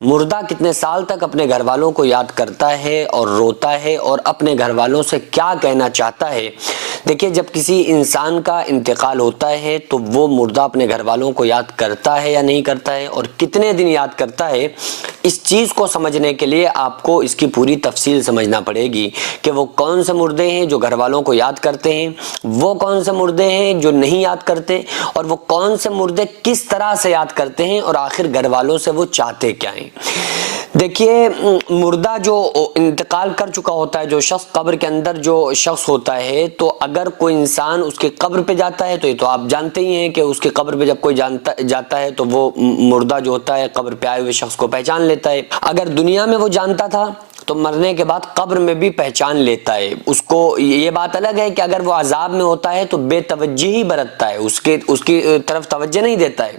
مردہ کتنے سال تک اپنے گھر والوں کو یاد کرتا ہے اور روتا ہے اور اپنے گھر والوں سے کیا کہنا چاہتا ہے؟ دیکھیے، جب کسی انسان کا انتقال ہوتا ہے تو وہ مردہ اپنے گھر والوں کو یاد کرتا ہے یا نہیں کرتا ہے، اور کتنے دن یاد کرتا ہے، اس چیز کو سمجھنے کے لیے آپ کو اس کی پوری تفصیل سمجھنا پڑے گی کہ وہ کون سے مردے ہیں جو گھر والوں کو یاد کرتے ہیں، وہ کون سے مردے ہیں جو نہیں یاد کرتے، اور وہ کون سے مردے کس طرح سے یاد کرتے ہیں، اور آخر گھر والوں سے وہ چاہتے کیا ہیں۔ دیکھیے، مردہ جو انتقال کر چکا ہوتا ہے، جو شخص قبر کے اندر جو شخص ہوتا ہے، تو اگر کوئی انسان اس کے قبر پہ جاتا ہے تو یہ تو آپ جانتے ہی ہیں کہ اس کے قبر پہ جب کوئی جاتا ہے تو وہ مردہ جو ہوتا ہے قبر پہ آئے ہوئے شخص کو پہچان لیتا ہے۔ اگر دنیا میں وہ جانتا تھا تو مرنے کے بعد قبر میں بھی پہچان لیتا ہے اس کو۔ یہ بات الگ ہے کہ اگر وہ عذاب میں ہوتا ہے تو بے توجہی برتتا ہے، اس کی طرف توجہ نہیں دیتا ہے،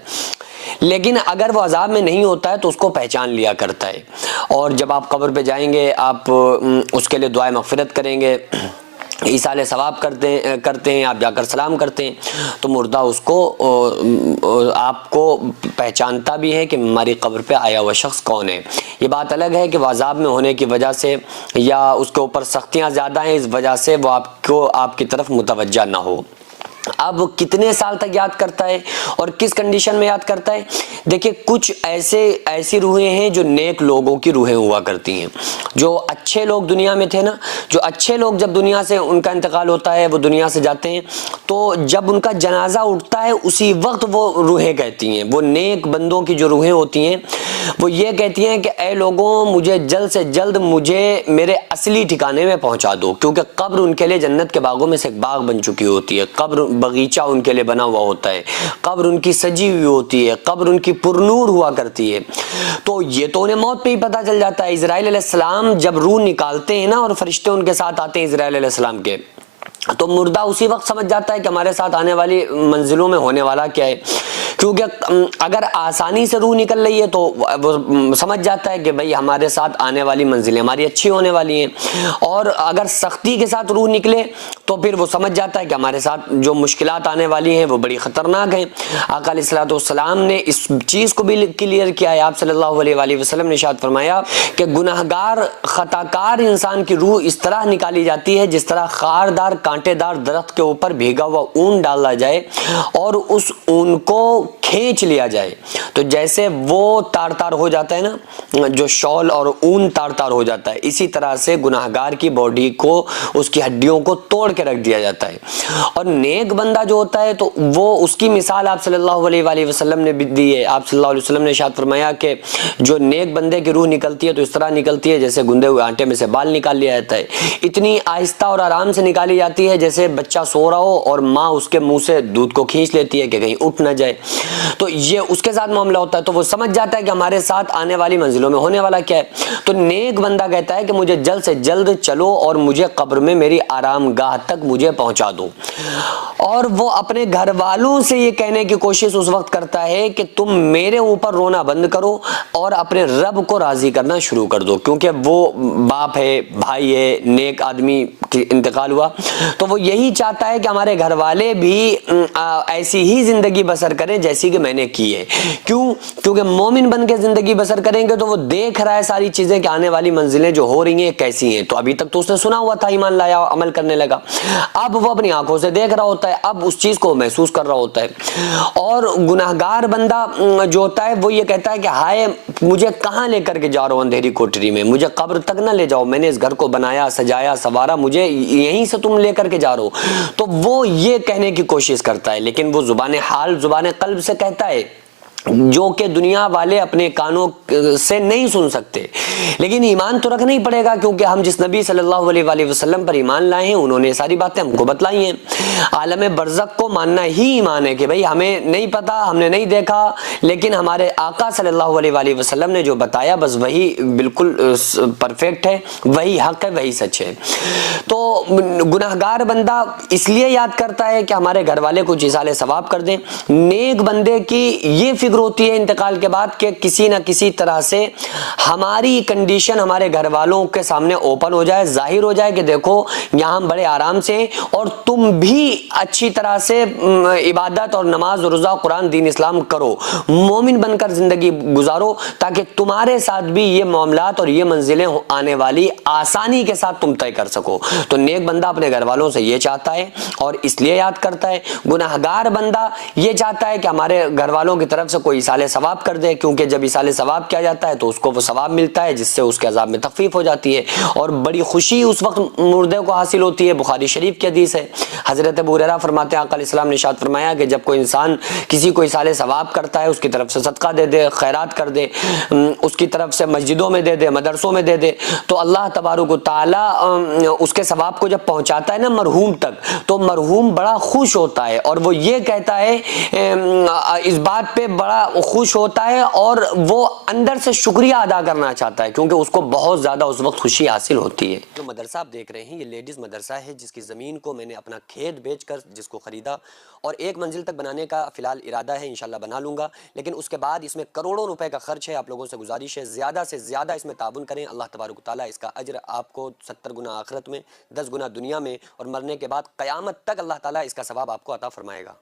لیکن اگر وہ عذاب میں نہیں ہوتا ہے تو اس کو پہچان لیا کرتا ہے۔ اور جب آپ قبر پہ جائیں گے، آپ اس کے لیے دعائے مغفرت کریں گے، ایصال ثواب کرتے ہیں، آپ جا کر سلام کرتے ہیں، تو مردہ اس کو آپ کو پہچانتا بھی ہے کہ ہماری قبر پہ آیا ہوا شخص کون ہے۔ یہ بات الگ ہے کہ وہ عذاب میں ہونے کی وجہ سے یا اس کے اوپر سختیاں زیادہ ہیں، اس وجہ سے وہ آپ کی طرف متوجہ نہ ہو۔ اب کتنے سال تک یاد کرتا ہے اور کس کنڈیشن میں یاد کرتا ہے؟ دیکھیں، کچھ ایسی روحیں ہیں جو نیک لوگوں کی روحیں ہوا کرتی ہیں، جو اچھے لوگ دنیا میں تھے نا، جو اچھے لوگ جب دنیا سے ان کا انتقال ہوتا ہے، وہ دنیا سے جاتے ہیں، تو جب ان کا جنازہ اٹھتا ہے اسی وقت وہ روحیں کہتی ہیں، وہ نیک بندوں کی جو روحیں ہوتی ہیں وہ یہ کہتی ہیں کہ اے لوگوں، مجھے جلد سے جلد مجھے میرے اصلی ٹھکانے میں پہنچا دو، کیونکہ قبر ان کے لیے جنت کے باغوں میں سے ایک باغ بن چکی ہوتی ہے، قبر باغیچہ ان کے لیے بنا ہوا ہوتا ہے، قبر ان کی سجی ہوئی ہوتی ہے، قبر ان کی پرنور ہوا کرتی ہے۔ تو یہ تو انہیں موت پہ ہی پتہ چل جاتا ہے۔ اسرائیل علیہ السلام جب روح نکالتے ہیں نا اور فرشتے ان کے ساتھ آتے ہیں اسرائیل علیہ السلام کے، تو مردہ اسی وقت سمجھ جاتا ہے کہ ہمارے ساتھ آنے والی منزلوں میں ہونے والا کیا ہے، کیونکہ اگر آسانی سے روح نکل رہی ہے تو وہ سمجھ جاتا ہے کہ بھئی ہمارے ساتھ آنے والی منزلیں ہماری اچھی ہونے والی ہیں، اور اگر سختی کے ساتھ روح نکلے تو پھر وہ سمجھ جاتا ہے کہ ہمارے ساتھ جو مشکلات آنے والی ہیں وہ بڑی خطرناک ہیں۔ آقا علیہ الصلوۃ والسلام نے اس چیز کو بھی کلیئر کیا ہے۔ آپ صلی اللہ علیہ وآلہ وسلم نے ارشاد فرمایا کہ گناہگار خطاکار انسان کی روح اس طرح نکالی جاتی ہے جس طرح خاردار کانٹے دار درخت کے اوپر بھیگا ہوا اون ڈالا جائے اور اس اون کو کھینچ لیا جائے، تو جیسے وہ تار تار ہو جاتا ہے نا، جو شال اور اون تار تار ہو جاتا ہے، اسی طرح سے گناہگار کی باڈی کو، اس کی ہڈیوں کو توڑ کے رکھ دیا جاتا ہے۔ اور نیک بندہ جو ہوتا ہے تو وہ اس کی مثال آپ صلی اللہ علیہ وآلہ وسلم نے بھی دی ہے۔ آپ صلی اللہ علیہ وسلم نے ارشاد فرمایا کہ جو نیک بندے کی روح نکلتی ہے تو اس طرح نکلتی ہے جیسے گندے ہوئے آٹے میں سے بال نکال لیا جاتا ہے، اتنی آہستہ اور آرام سے نکالی جاتی ہے جیسے بچہ سو رہا ہو اور ماں اس کے منہ سے دودھ کو کھینچ لیتی ہے کہ کہیں اٹھ نہ جائے۔ تو یہ اس کے ساتھ معاملہ ہوتا ہے، تو وہ سمجھ جاتا ہے کہ ہمارے ساتھ آنے والی منزلوں میں ہونے والا کیا ہے۔ تو نیک بندہ کہتا ہے کہ مجھے جلد سے جلد چلو اور مجھے قبر میں میری آرام گاہ تک مجھے پہنچا دو، اور وہ اپنے گھر والوں سے یہ کہنے کی کوشش اس وقت کرتا ہے کہ تم میرے اوپر رونا بند کرو اور اپنے رب کو راضی کرنا شروع کر دو، کیونکہ وہ باپ ہے، بھائی ہے، نیک آدمی انتقال ہوا، تو وہ یہی چاہتا ہے کہ ہمارے گھر والے بھی ایسی ہی زندگی بسر کریں جیسی کہ میں نے کی ہے۔ کیونکہ مومن بن کے زندگی بسر کریں گے تو وہ دیکھ رہا ہے ساری چیزیں کہ آنے والی منزلیں جو ہو رہی ہیں کیسی ہیں، تو ابھی تک تو اس نے سنا ہوا تھا، ایمان لایا، عمل کرنے لگا، اب وہ اپنی آنکھوں سے دیکھ رہا ہوتا ہے، اب اس چیز کو محسوس کر رہا ہوتا ہے۔ اور گناہگار بندہ جو ہوتا ہے وہ یہ کہتا ہے کہ ہائے، مجھے کہاں لے کر کے جا رہا ہوں اندھیری کوٹری میں، مجھے قبر تک نہ لے جاؤ، میں نے اس گھر کو بنایا، سجایا، سنوارا، مجھے یہیں سے تم لے کر کے جا رہے ہو۔ تو وہ یہ کہنے کی کوشش کرتا ہے، لیکن وہ زبان حال، زبان قلب سے کہتا ہے، جو کہ دنیا والے اپنے کانوں سے نہیں سن سکتے، لیکن ایمان تو رکھنا ہی پڑے گا، کیونکہ ہم جس نبی صلی اللہ علیہ وآلہ وسلم پر ایمان لائے ہیں انہوں نے ساری باتیں ہم کو بتلائی ہیں۔ عالم برزخ کو ماننا ہی ایمان ہے کہ بھئی ہمیں نہیں پتا، ہم نے نہیں دیکھا، لیکن ہمارے آقا صلی اللہ علیہ وآلہ وسلم نے جو بتایا بس وہی بالکل پرفیکٹ ہے، وہی حق ہے، وہی سچ ہے۔ تو گناہگار بندہ اس لیے یاد کرتا ہے کہ ہمارے گھر والے کچھ ایصال ثواب کر دیں۔ نیک بندے کی یہ فکر فکر ہوتی ہے انتقال کے بعد کہ کسی نہ کسی طرح سے ہماری کنڈیشن ہمارے گھر والوں کے سامنے اوپن ہو جائے، ظاہر ہو جائے کہ دیکھو یہاں ہم بڑے آرام سے ہیں اور تم بھی اچھی طرح سے عبادت اور نماز و روزہ قرآن دین اسلام کرو، مومن بن کر زندگی گزارو، تاکہ تمہارے ساتھ بھی یہ معاملات اور یہ منزلیں آنے والی آسانی کے ساتھ تم طے کر سکو۔ تو نیک بندہ اپنے گھر والوں سے یہ چاہتا ہے اور اس لیے یاد کرتا ہے، گناہگار بندہ یہ چاہتا ہے کہ ہمارے گھر والوں کی طرف سے کوئی ایصال ثواب کر دے، کیونکہ جب ایصال ثواب کیا جاتا ہے تو اس کو وہ ثواب ملتا ہے جس سے اس کے عذاب میں تخفیف ہو جاتی ہے، اور بڑی خوشی اس وقت مردے کو حاصل ہوتی ہے۔ بخاری شریف کی حدیث ہے، حضرت ابو ہریرہ فرماتے ہیں آقا علیہ السلام نے ارشاد فرمایا کہ جب کوئی انسان کسی کو ایصال ثواب کرتا ہے، اس کی طرف سے صدقہ دے دے، خیرات کر دے، اس کی طرف سے مسجدوں میں دے دے، مدرسوں میں دے دے، تو اللہ تبارک و تعالی اس کے ثواب کو جب پہنچاتا ہے نا مرحوم تک، تو مرحوم بڑا خوش ہوتا ہے اور وہ یہ کہتا ہے، اس بات پہ بڑا خوش ہوتا ہے اور وہ اندر سے شکریہ ادا کرنا چاہتا ہے، کیونکہ اس کو بہت زیادہ اس وقت خوشی حاصل ہوتی ہے۔ جو مدرسہ آپ دیکھ رہے ہیں یہ لیڈیز مدرسہ ہے، جس کی زمین کو میں نے اپنا کھیت بیچ کر جس کو خریدا اور 1 منزل تک بنانے کا فی الحال ارادہ ہے، انشاءاللہ بنا لوں گا، لیکن اس کے بعد اس میں کروڑوں روپے کا خرچ ہے۔ آپ لوگوں سے گزارش ہے زیادہ سے زیادہ اس میں تعاون کریں، اللہ تبارک و تعالیٰ اس کا اجر آپ کو 70 گنا آخرت میں، 10 گنا دنیا میں، اور مرنے کے بعد قیامت تک اللہ تعالیٰ اس کا ثواب آپ کو عطا فرمائے گا۔